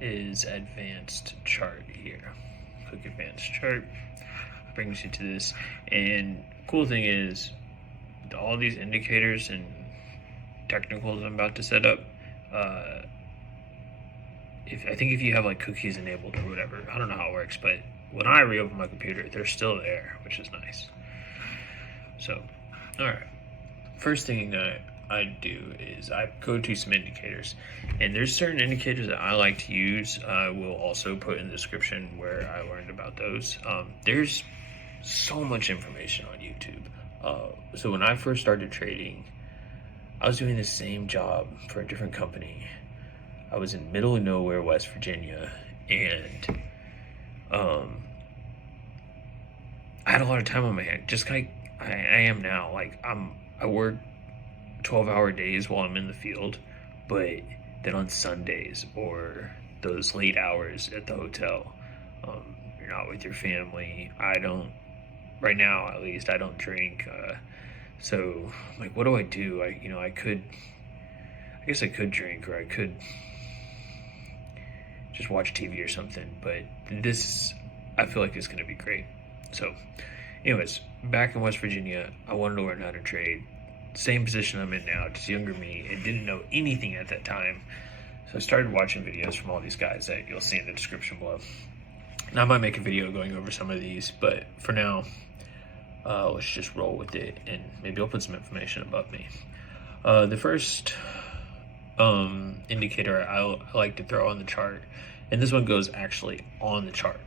is advanced chart here. Click advanced chart, brings you to this. And cool thing is, all these indicators and technicals I'm about to set up, if you have like cookies enabled or whatever, I don't know how it works, but when I reopen my computer, they're still there, which is nice. So, all right. First thing that I do is I go to some indicators, and there's certain indicators that I like to use. I will also put in the description where I learned about those. There's so much information on YouTube. So when I first started trading, I was doing the same job for a different company. I was in middle of nowhere, West Virginia, and I had a lot of time on my hand, just like I am now. Like I work 12-hour days while I'm in the field, but then on Sundays or those late hours at the hotel, you're not with your family. I don't, right now at least, I don't drink. So I'm like, what do I do? I guess I could drink, or I could just watch TV or something, but this, I feel like it's going to be great. So, anyways, back in West Virginia, I wanted to learn how to trade. Same position I'm in now, just younger me, and didn't know anything at that time. So I started watching videos from all these guys that you'll see in the description below. And I might make a video going over some of these, but for now, let's just roll with it, and maybe I'll put some information above me. The first indicator I like to throw on the chart, and this one goes actually on the chart,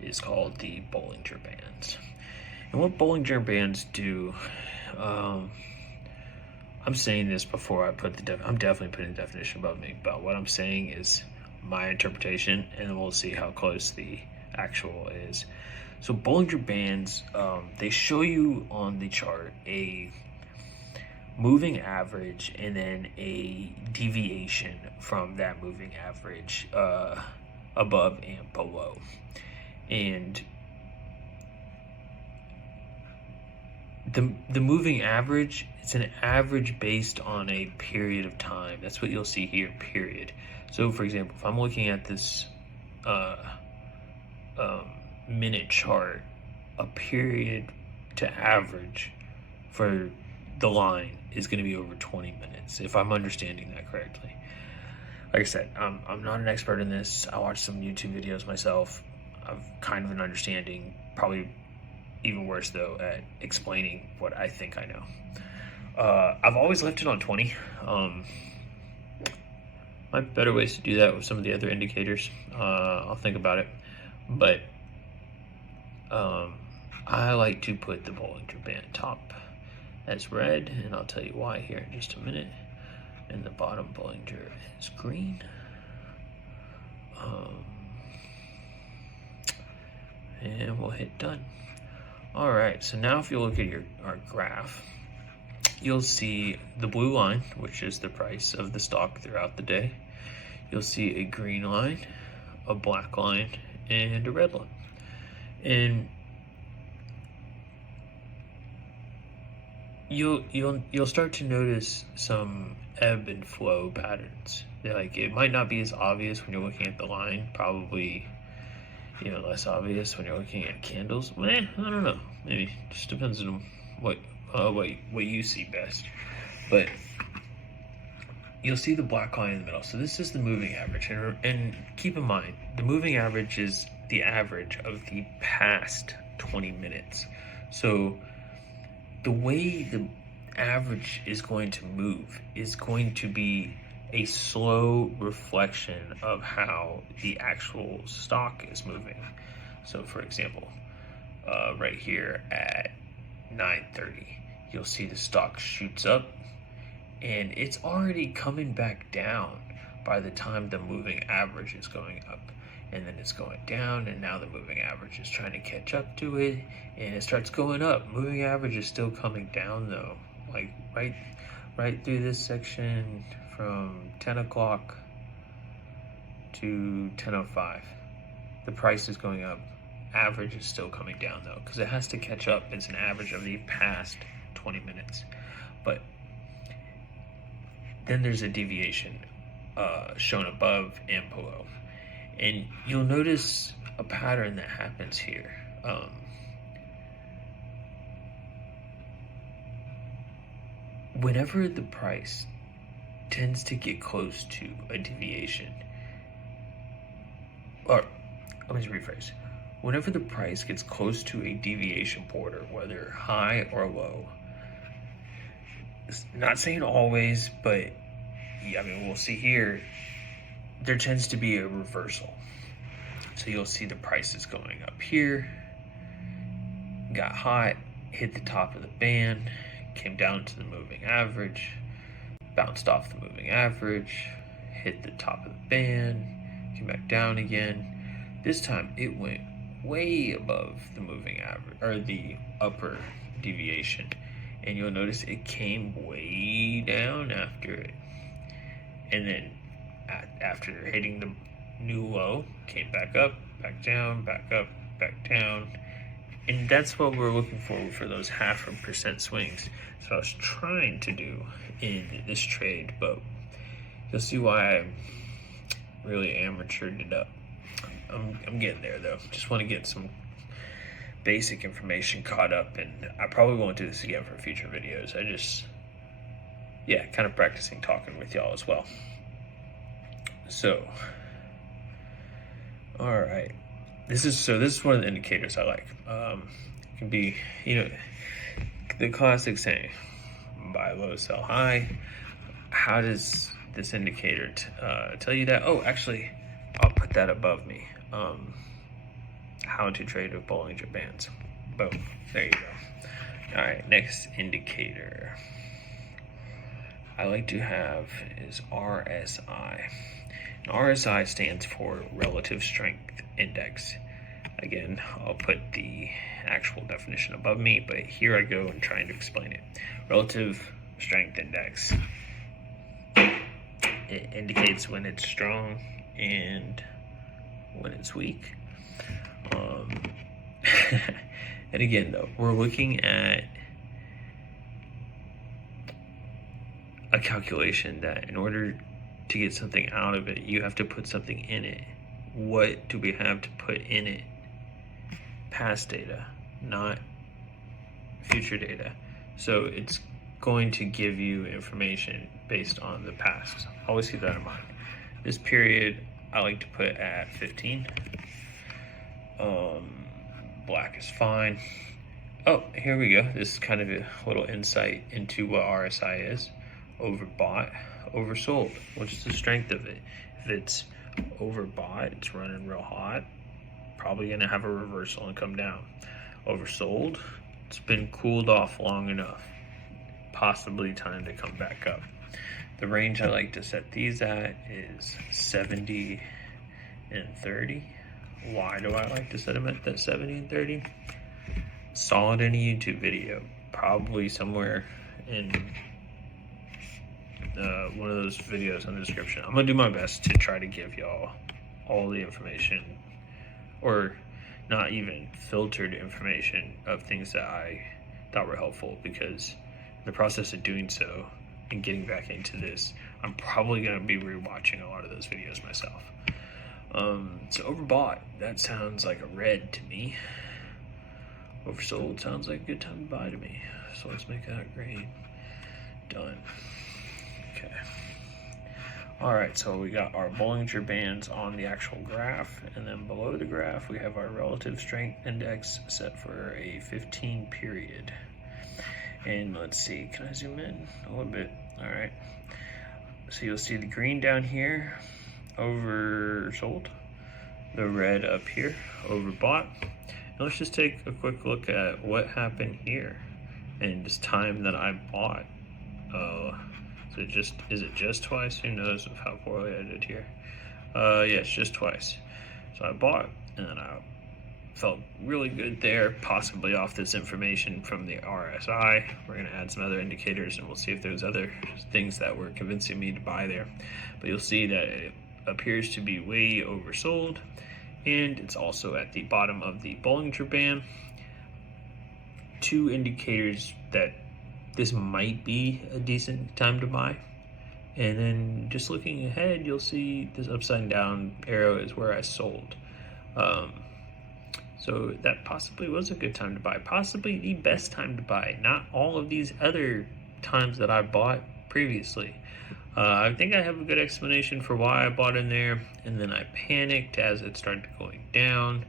is called the Bollinger Bands. And what Bollinger Bands do, I'm saying this before I put I'm definitely putting the definition above me, but what I'm saying is my interpretation, and then we'll see how close the actual is. So Bollinger Bands, they show you on the chart a moving average and then a deviation from that moving average above and below. And the moving average, it's an average based on a period of time. That's what you'll see here, period. So for example, if I'm looking at this minute chart, a period to average for the line is going to be over 20 minutes, if I'm understanding that correctly. Like I said, I'm not an expert in this. I watched some YouTube videos myself. I've kind of an understanding, probably even worse though, at explaining what I think I know. I've always left it on 20. Might be better ways to do that with some of the other indicators. I'll think about it. But I like to put the Bollinger Band top as red, and I'll tell you why here in just a minute. And the bottom Bollinger is green. And we'll hit done. All right, so now if you look at our graph, you'll see the blue line, which is the price of the stock throughout the day. You'll see a green line, a black line, and a red line. And you'll start to notice some ebb and flow patterns. Like, it might not be as obvious when you're looking at the line, probably less obvious when you're looking at candles. I don't know. Maybe just depends on what you see best. But you'll see the black line in the middle. So this is the moving average, and keep in mind, the moving average is the average of the past 20 minutes. So the way the average is going to move is going to be a slow reflection of how the actual stock is moving. So for example, right here at 9:30, you'll see the stock shoots up, and it's already coming back down by the time the moving average is going up. And then it's going down, and now the moving average is trying to catch up to it, and it starts going up. Moving average is still coming down though, like right through this section from 10 o'clock to 10:05. The price is going up. Average is still coming down though, because it has to catch up. It's an average of the past 20 minutes. But then there's a deviation shown above and below. And you'll notice a pattern that happens here. Whenever the price tends to get close to a deviation, or let me rephrase, whenever the price gets close to a deviation border, whether high or low, it's not saying always, but I mean, we'll see here, there tends to be a reversal. So you'll see the prices going up here, got hot, hit the top of the band, came down to the moving average, bounced off the moving average, hit the top of the band, came back down again. This time it went way above the moving average, or the upper deviation, and you'll notice it came way down after it, and then after hitting the new low, came back up, back down, back up, back down. And that's what we're looking for those 0.5% swings. So I was trying to do in this trade, but you'll see why I really amateured it up. I'm getting there though. Just want to get some basic information caught up, and I probably won't do this again for future videos. I just, kind of practicing talking with y'all as well. So, all right. This is one of the indicators I like. It can be, the classic saying, buy low, sell high. How does this indicator tell you that? Oh, actually, I'll put that above me. How to trade with Bollinger Bands. Boom. There you go. All right, next indicator I like to have is RSI. And RSI stands for Relative Strength Index. Again, I'll put the actual definition above me, but here I go and trying to explain it. Relative Strength Index. It indicates when it's strong and when it's weak. And again, though, we're looking at a calculation that in order to get something out of it, you have to put something in it. What do we have to put in it? Past data, not future data. So it's going to give you information based on the past. Always keep that in mind. This period I like to put at 15. Black is fine. Oh, here we go. This is kind of a little insight into what RSI is. Overbought, oversold. What's the strength of it? If it's overbought, it's running real hot, probably going to have a reversal and come down. Oversold, it's been cooled off long enough, possibly time to come back up. The range I like to set these at is 70 and 30. Why do I like to set them at that 70 and 30? Saw it in a YouTube video, probably somewhere in one of those videos in the description. I'm gonna do my best to try to give y'all all the information, or not even filtered information, of things that I thought were helpful, because in the process of doing so and getting back into this, I'm probably gonna be rewatching a lot of those videos myself. So overbought, that sounds like a red to me. Oversold sounds like a good time to buy to me. So let's make that green. Done. Okay. All right, so we got our Bollinger Bands on the actual graph, and then below the graph we have our relative strength index set for a 15 period. And let's see, can I zoom in a little bit? All right. So you'll see the green down here, oversold. The red up here, overbought. And let's just take a quick look at what happened here and this time that I bought. So is it just twice? Who knows of how poorly I did here? Yes, just twice. So I bought, and then I felt really good there, possibly off this information from the RSI. We're gonna add some other indicators, and we'll see if there's other things that were convincing me to buy there. But you'll see that it appears to be way oversold, and it's also at the bottom of the Bollinger Band. Two indicators that this might be a decent time to buy, And then just looking ahead, you'll see this upside down arrow is where I sold. So that possibly was a good time to buy, possibly the best time to buy, not all of these other times that I bought previously. I think I have a good explanation for why I bought in there, and then I panicked as it started going down.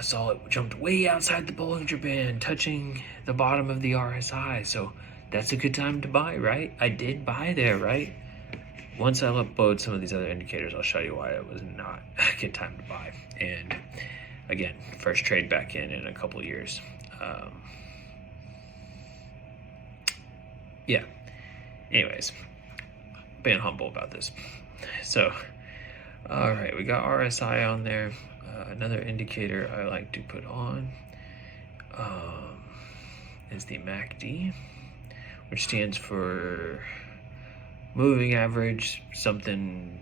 Saw it jumped way outside the Bollinger Band, touching the bottom of the RSI, so that's a good time to buy, right? I did buy there, right? Once I upload some of these other indicators, I'll show you why it was not a good time to buy. And again, first trade back in a couple of years. Yeah. Anyways, being humble about this. So, all right, we got RSI on there. Another indicator I like to put on is the MACD, which stands for moving average something.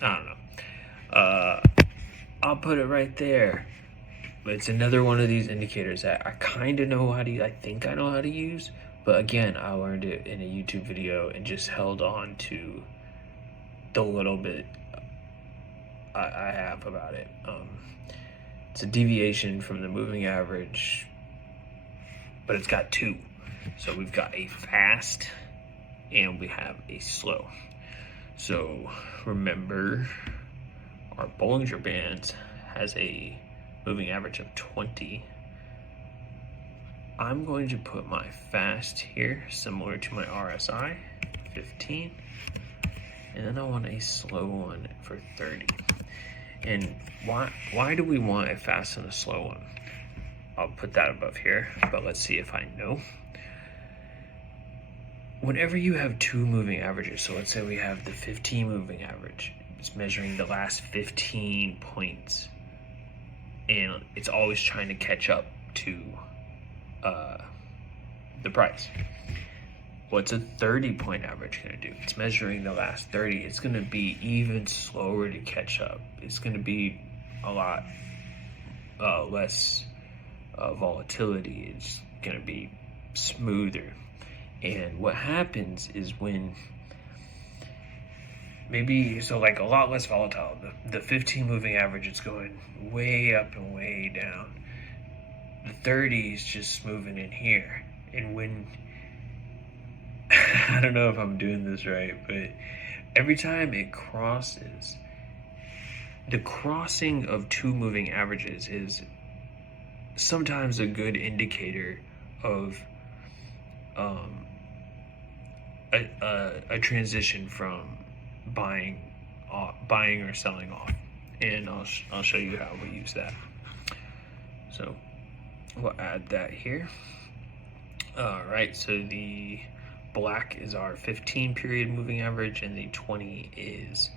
I don't know. I'll put it right there. It's another one of these indicators that I kind of know how to, I think I know how to use, but again, I learned it in a YouTube video and just held on to the little bit I have about it. It's a deviation from the moving average, but it's got two. So we've got a fast and we have a slow. So remember, our Bollinger Band has a moving average of 20. I'm going to put my fast here, similar to my RSI, 15. And then I want a slow one for 30. And why do we want a fast and a slow one? I'll put that above here, but let's see if I know. Whenever you have two moving averages, so let's say we have the 15 moving average, it's measuring the last 15 points, and it's always trying to catch up to the price. What's a 30-point average going to do? It's measuring the last 30. It's going to be even slower to catch up. It's going to be a lot less volatility. It's going to be smoother. And what happens is when maybe, so like a lot less volatile, the 15 moving average is going way up and way down. The 30 is just moving in here. And when, I don't know if I'm doing this right, but every time it crosses, the crossing of two moving averages is sometimes a good indicator of a transition from buying or selling off, and I'll show you how we use that. So we'll add that here. All right, so the black is our 15 period moving average and the 20 is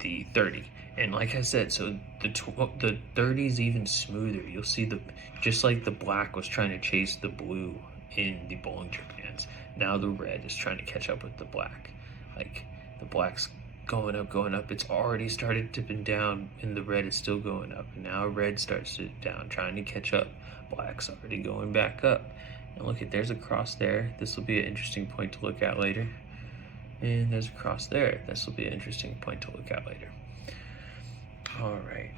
the 30. And like I said, so the 30 is even smoother. You'll see just like the black was trying to chase the blue in the Bollinger Bands, now the red is trying to catch up with the black. Like the black's going up, it's already started dipping down, and the red is still going up. And now red starts to dip down, trying to catch up. Black's already going back up. And look, there's a cross there. This will be an interesting point to look at later. And there's a cross there. This will be an interesting point to look at later. All right.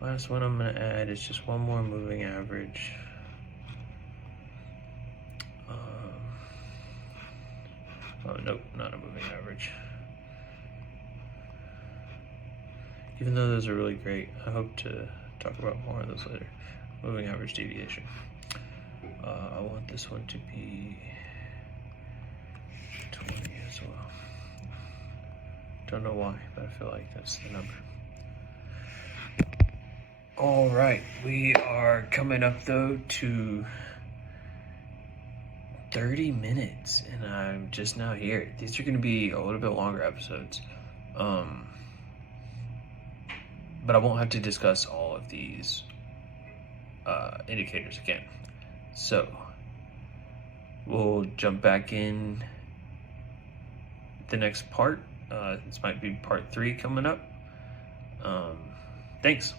Last one I'm going to add is just one more moving average. Oh, nope, not a moving average. Even though those are really great, I hope to talk about more of those later. Moving average deviation. I want this one to be 20 as well. Don't know why, but I feel like that's the number. All right, we are coming up though to 30 minutes, and I'm just now here. These are going to be a little bit longer episodes, but I won't have to discuss all of these indicators again. So we'll jump back in the next part. This might be part 3 coming up. Thanks.